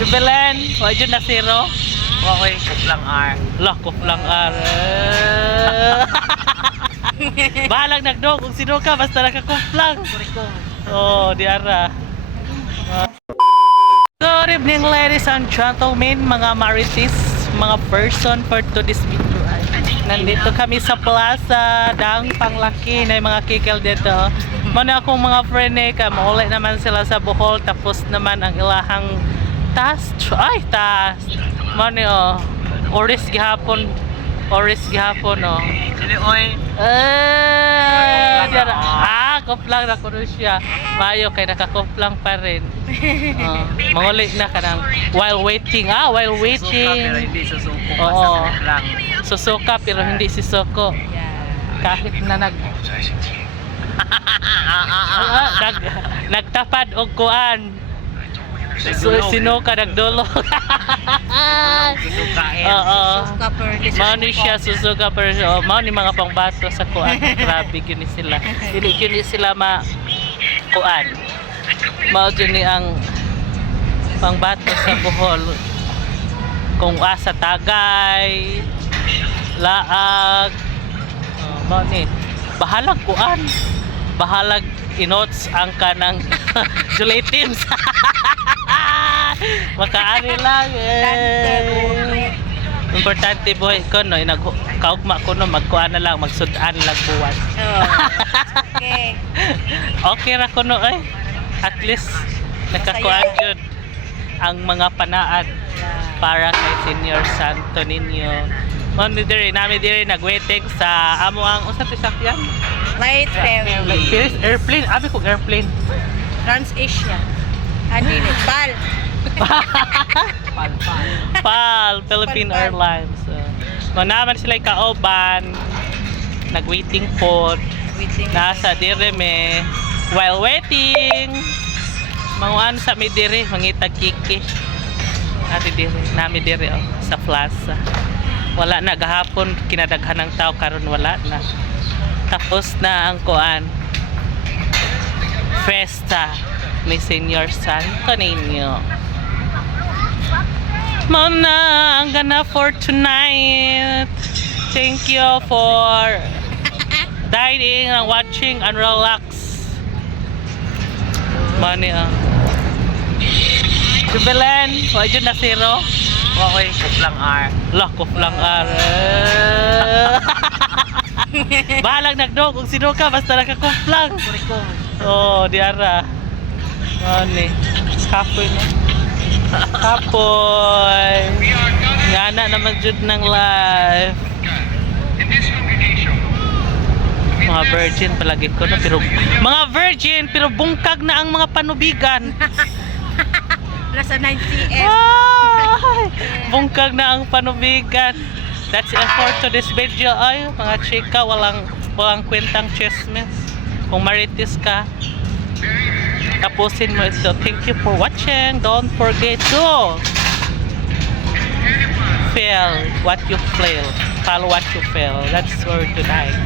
Jubilan, wala dyan na zero. Okay, kuplang R. Lah, kuplang R. Bahalang nagdog kung sino ka, basta nakakuplang. Oh, di ara. Good evening ladies and gentlemen, mga marites, mga person for today's video. Nandito kami sa plaza, daang panglaki na yung mga kikil dito. Muna akong mga friend ka, mauli naman sila sa Bohol, tapos naman ang ilahang task. Muna oris gihapon oh. Dili oy. Kuplang na kuno siya. Mayo kay nakakuplang pa rin. Mangulit na kanang while waiting. While waiting. Pero hindi susuko Oo. basta kuplang. Susuka pero hindi si Soko. Kahit na nagtapad og kuan. Sino ka nagdulog? Susukain. Oo. Mao ni siya susuka pero mao ni mga pangbato sa kuan. Grabe gyud sila. Dili gyud sila kuan. Mao gyud ni ang pangbato sa Bohol. Kung asa Tagay, Laag, mao ni bahalag kuan. Bahalag inots ang kanang July teams. Makaari lang importante buhay ko no, kaugma ko no, magkuan na lang, magsudan lang buwan. Okay ra ko no at least nakakuan yun ang mga panaan para kay Senior Santo Niño. Nami diri nagwaiting sa amo ang usa ti sakyan Light ferry. Airplane, abi ko airplane. Trans-Asia. Adili. PAL. PAL, Philippine Airlines. Naman sila kauban, nag-waiting po, nasa direme, while waiting, manguan sa mi dire, mangitag kiki. Ati dire, nami dire sa plaza. Wala na gahapon, kinadaghan ng tao, karon wala na. Tapos na ang kuan, Festa ni Senior Santo Niño. Mona, ang gana for tonight. Thank you for dining and watching and relax. Money Jubilan, wala dyan na zero. Okay, kuplang R. Lah, kuplang R. Bahalang nagdog kung sino ka, basta nakakuplang. Oh, di ara. Ani, kapoy na. Kapoy. Ngana naman jud ng live. Mga virgin palagi ko na pero mga virgin pero bungkag na ang mga panubigan. Nasa 9 cm. Bungkag na ang panubigan. That's it for today's video. Ay, mga chika, walang kwentang chismis. Kung marites ka, tapusin mo ito. Thank you for watching. Don't forget to feel what you feel. Follow what you feel. That's for tonight.